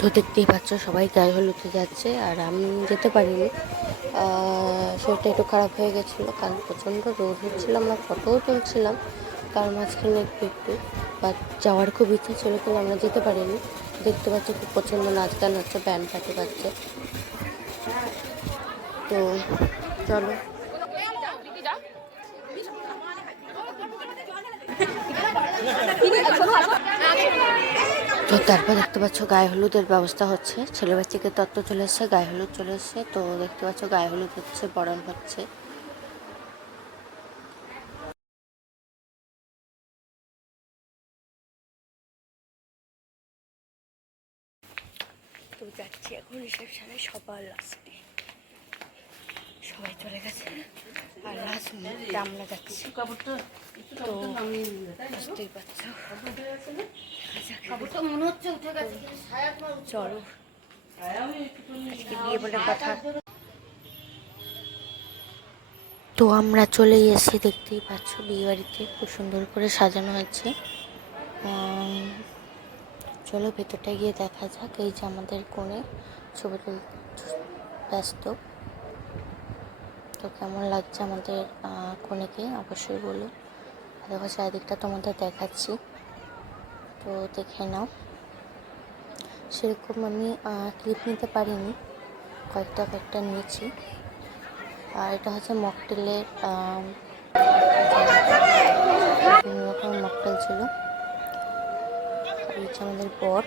তো দেখতেই পাচ্ছ সবাই গায়ে হলুদে যাচ্ছে, আর আমি যেতে পারিনি। শরীরটা একটু খারাপ হয়ে গেছিলো, কারণ প্রচণ্ড রোদ হচ্ছিলো। আমরা ফটোও তুলছিলাম তার মাঝখানে একটু একটু, বা যাওয়ার খুব ইচ্ছা ছিল, কিন্তু আমরা যেতে পারিনি। দেখতে পাচ্ছ খুব প্রচণ্ড নাচ গান হচ্ছে, ব্যান্ড পার্টি বাজছে। তো চলো, তো তারপর দেখতে পাচ্ছ গায়ে হলুদের ব্যবস্থা হচ্ছে। ছেলে বাচ্চাকে তত্ত্ব চলে এসছে, গায়ে হলুদ চলে এসছে। তো দেখতে পাচ্ছ গায়ে হলুদ হচ্ছে, বরণ হচ্ছে। তো যাচ্ছি এখন রিসেপশনে, সবার লাস্টে সবাই চলে গেছে, আর লাস্ট মিনিটে আমরা যাচ্ছি। তো বুঝতেই পারছো, মনে হচ্ছে উঠে গেছে। চলো, আজকে বিয়ে বলে কথা। তো আমরা চলেই এসেছি, দেখতেই পাচ্ছ বিয়ে বাড়িতে খুব সুন্দর করে সাজানো হয়েছে। চলো ভেতরটা গিয়ে দেখা যাক। এই যে আমাদের কোণে ছবি তুলতে ব্যস্ত। তো কেমন লাগছে আমাদের কোণেকে অবশ্যই বলো। দেখো চারিদিকটা তোমাদের দেখাচ্ছি, তো দেখে নাও। সেরকম আমি ক্লিপ নিতে পারিনি, কয়েকটা নিয়েছি। আর এটা হচ্ছে মকটেলের বিভিন্ন রকম মকটেল ছিল। আর এই যে আমাদের বর,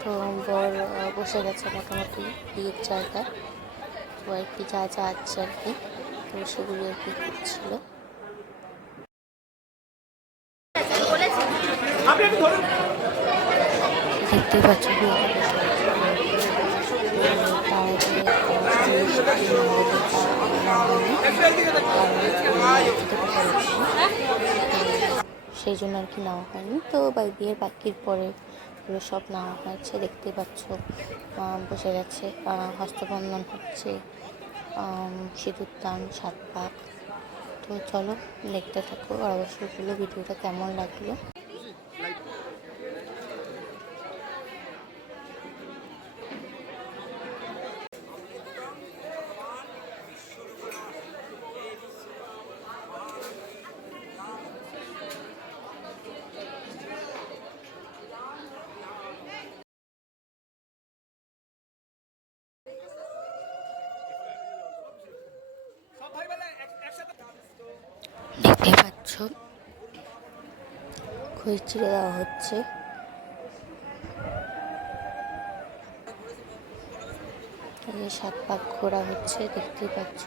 তো বর বসে গেছে মোটামুটি বিয়ের জায়গায়। তো আর কি যা যা আছে আর কি, তো সেগুলি আর কি করছিল। দেখতেই পাচ্ছ সেই জন্য আর কি নেওয়া হয়নি। তো বিয়ের বাকির পরে এগুলো সব নেওয়া হয়েছে। দেখতেই পাচ্ছ বসে গেছে, হস্তবন্ধন হচ্ছে, সিঁদুর দান, 7 পাক। তো চলো দেখতে থাকো, আর অবশ্যই বলো ভিডিওটা কেমন লাগলো। দেখতে পাচ্ছ খই চিড়ে দেওয়া হচ্ছে। এই 7 পাক ঘোরা হচ্ছে, দেখতেই পাচ্ছ।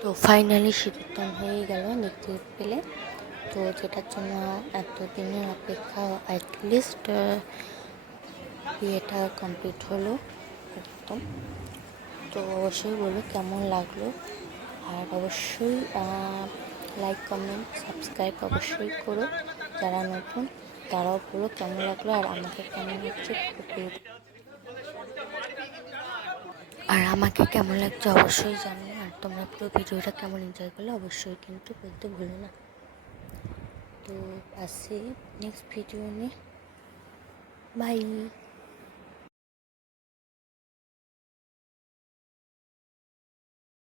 তো ফাইনালি সিঁদুরদান হয়ে গেল দেখতে পেলে। তো যেটার জন্য এতদিনের অপেক্ষা অ্যাটলিস্ট বিয়েটা কমপ্লিট হলো একদম। তো অবশ্যই বলো কেমন লাগলো, আর অবশ্যই লাইক কমেন্ট সাবস্ক্রাইব অবশ্যই করো। যারা নতুন তারাও বলো কেমন লাগলো, আর আমাকে কেমন লাগছে অবশ্যই জানো। আর তোমরা পুরো ভিডিওটা কেমন এনজয় করলে অবশ্যই কিন্তু বলতে ভুলো না। তো আসছি নেক্সট ভিডিও নিয়ে, বাই।